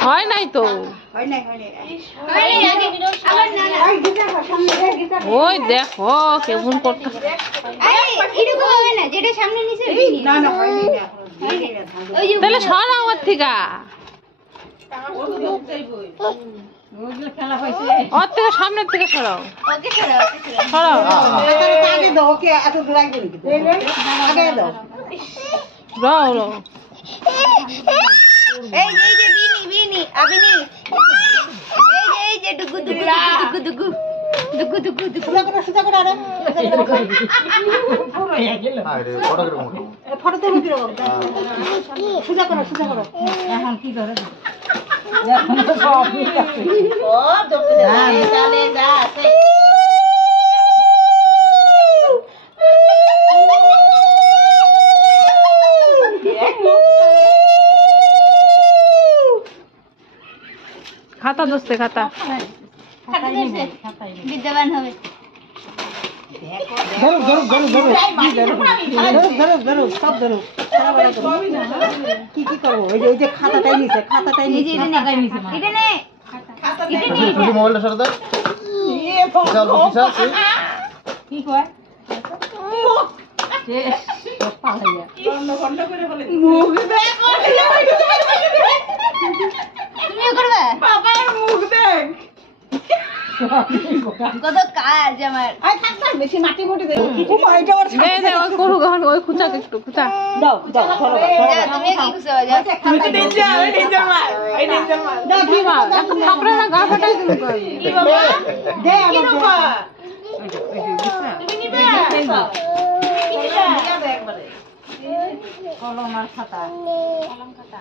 হয় নাই তো ওই দেখো কেমন করতে তাহলে সরা আমার থেকে ওর থেকে সামনের থেকে সরাও সরাও খাতা দোস্তে খাতা বিদ্যাবান হবে কি কি করবো ওই যে খাতাটাই নিছে খাতাটাই নিচে মোবাইলটা সরাতে কি কয় তুমিও করবে বাবার মুখ দেখ কত কাজ আমার আই থাক থাক বেশি মাটি মুটি দে এটা ওর দে দে ওই করু গহন ওই খুঁচা একটু খুঁচা দাও দাও ধরো তুমি কি খুশি হয়ে যাও এই ডেঞ্জার মার দাও কি মা একটু থাপড়া না গা ফাটাই দিন কই কি বাবা দে আমার তুমি নিবে কি নিবে একবারে কলম আর খাতা কলম খাতা